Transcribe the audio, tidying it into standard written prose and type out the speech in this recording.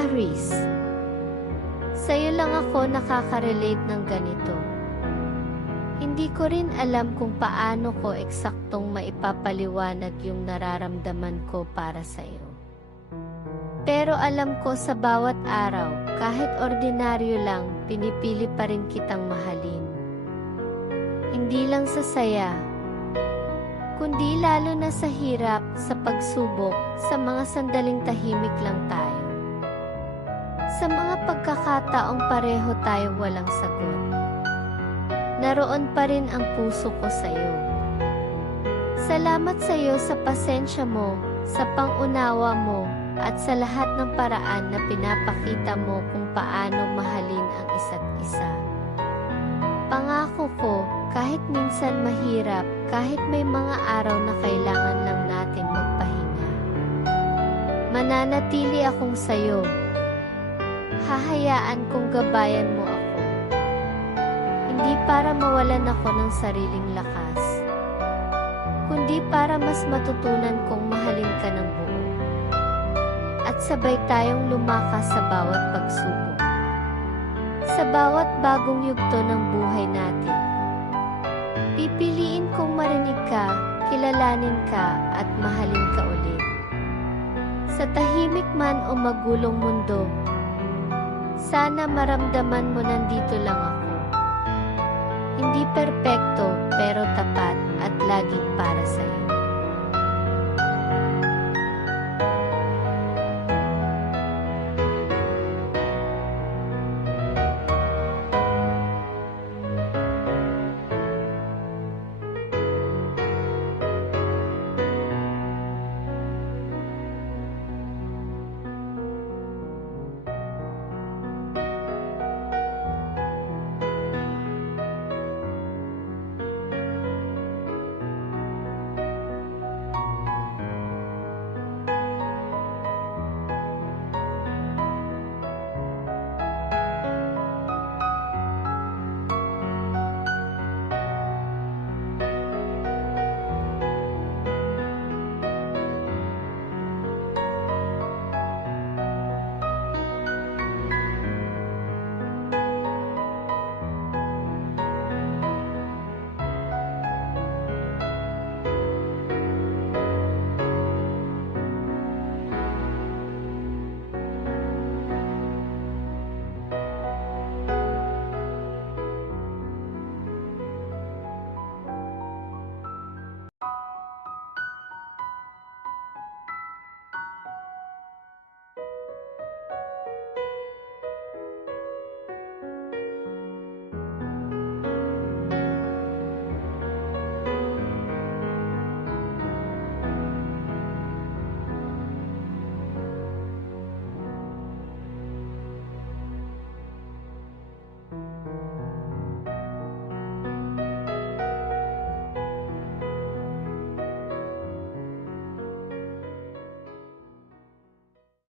Aries, sa'yo lang ako nakaka-relate ng ganito. Hindi ko rin alam kung paano ko eksaktong maipapaliwanag yung nararamdaman ko para sa'yo. Pero alam ko sa bawat araw, kahit ordinaryo lang, pinipili pa rin kitang mahalin. Hindi lang sa saya, kundi lalo na sa hirap, sa pagsubok, sa mga sandaling tahimik lang tayo. Sa mga pagkakataong pareho tayo walang sagot. Naroon pa rin ang puso ko sa iyo. Salamat sa iyo sa pasensya mo, sa pangunawa mo, at sa lahat ng paraan na pinapakita mo kung paano mahalin ang isa't isa. Pangako ko, kahit minsan mahirap, kahit may mga araw na kailangan lang natin magpahinga, mananatili akong sa iyo. Hahayaan kong gabayan mo ako. Hindi para mawalan ako ng sariling lakas, kundi para mas matutunan kong mahalin ka ng buo. At sabay tayong lumakas sa bawat pagsubok. Sa bawat bagong yugto ng buhay natin. Pipiliin kong marinig ka, kilalanin ka, at mahalin ka ulit. Sa tahimik man o magulong mundo, sana maramdaman mo nandito lang ako. Hindi perpekto, pero tapat at laging para sa'yo.